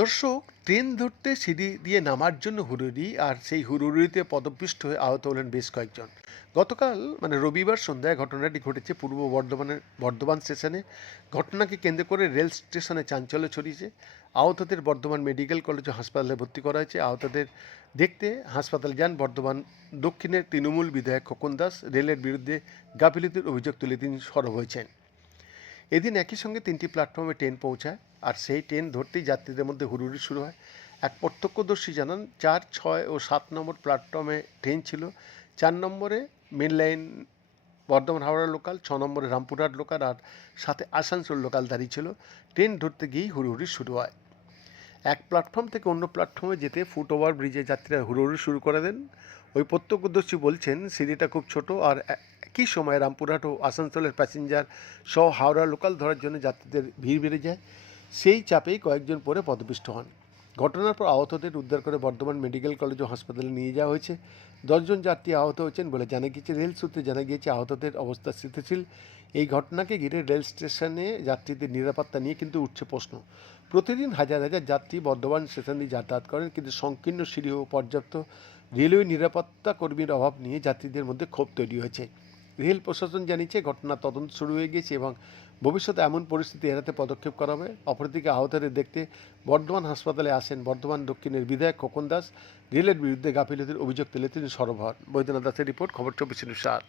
দর্শক, ট্রেন ধরতে সিঁড়ি দিয়ে নামার জন্য হুড়ুরি আর সেই হুড়ুরিতে পদপিষ্ট হয়ে আহত হলেন বেশ কয়েকজন। গতকাল মানে রবিবার সন্ধ্যায় ঘটনাটি ঘটেছে পূর্ব বর্ধমানের, বর্ধমান স্টেশনে। ঘটনাকে কেন্দ্র করে রেল স্টেশনে চাঞ্চল্য ছড়িয়েছে। আহতদের বর্ধমান মেডিকেল কলেজ হাসপাতালে ভর্তি করা হয়েছে। আহতদের দেখতে হাসপাতাল যান বর্ধমান দক্ষিণের তৃণমূল বিধায়ক খোকন দাস। রেলের বিরুদ্ধে গাফিলতির অভিযোগ তুলে তিনি সরব হয়েছেন। এদিন একই সঙ্গে তিনটি প্ল্যাটফর্মে ট্রেন পৌঁছায়। আর সেই ট্রেন ধরতেই যাত্রীদের মধ্যে হুড়ুহুড়ি শুরু হয়। এক প্রত্যক্ষদর্শী জানান, চার, ছয় ও সাত নম্বর প্ল্যাটফর্মে ট্রেন ছিল। চার নম্বরে main line Bardhaman Howrah local ছ নম্বরে রামপুরহাট লোকাল আর সাথে আসানসোল লোকাল দাঁড়িয়ে ছিল। ট্রেন ধরতে গিয়েই হুড়ুহুড়ি শুরু হয়। এক প্ল্যাটফর্ম থেকে অন্য প্ল্যাটফর্মে যেতে ফুট ওভার ব্রিজে যাত্রীরা হুড়োহুড়ি শুরু করে দেন। ওই প্রত্যক্ষদর্শী বলছেন, সিঁড়িটা খুব ছোট আর একই সময় রামপুরহাট ও আসানসোলের প্যাসেঞ্জার সহ হাওড়া লোকাল ধরার জন্য যাত্রীদের ভিড় বেড়ে যায়। সেই চাপেই কয়েকজন পরে পদপিষ্ট হন। ঘটনার পর আহতদের উদ্ধার করে বর্ধমান মেডিকেল কলেজ ও হাসপাতালে নিয়ে যাওয়া হয়েছে। দশজন যাত্রী আহত হয়েছেন বলে জানা গিয়েছে। রেল সূত্রে জানা গিয়েছে, আহতদের অবস্থা স্থিতিশীল। এই ঘটনাকে ঘিরে রেল স্টেশনে যাত্রীদের নিরাপত্তা নিয়ে কিন্তু উঠছে প্রশ্ন। প্রতিদিন হাজার হাজার যাত্রী বর্ধমান স্টেশন দিয়ে যাতায়াত করেন, কিন্তু সংকীর্ণ সিঁড়ি ও পর্যাপ্ত রেলওয়ে নিরাপত্তা কর্মীর অভাব নিয়ে যাত্রীদের মধ্যে ক্ষোভ তৈরি হয়েছে। রেল প্রশাসন জানিয়েছে ঘটনা তদন্ত শুরু হয়ে গেছে এবং ভবিষ্যতে এমন পরিস্থিতি এড়াতে পদক্ষেপ করা হবে। অপরদিকে আহতদের দেখতে বর্ধমান হাসপাতালে আসেন বর্ধমান দক্ষিণের বিধায়ক খোকন দাস। রেলের বিরুদ্ধে গাফিলতির অভিযোগ তুলে তিনি সরব হন। বৈদ্যনাথ দাসের রিপোর্ট, খবর চব্বিশ সাত।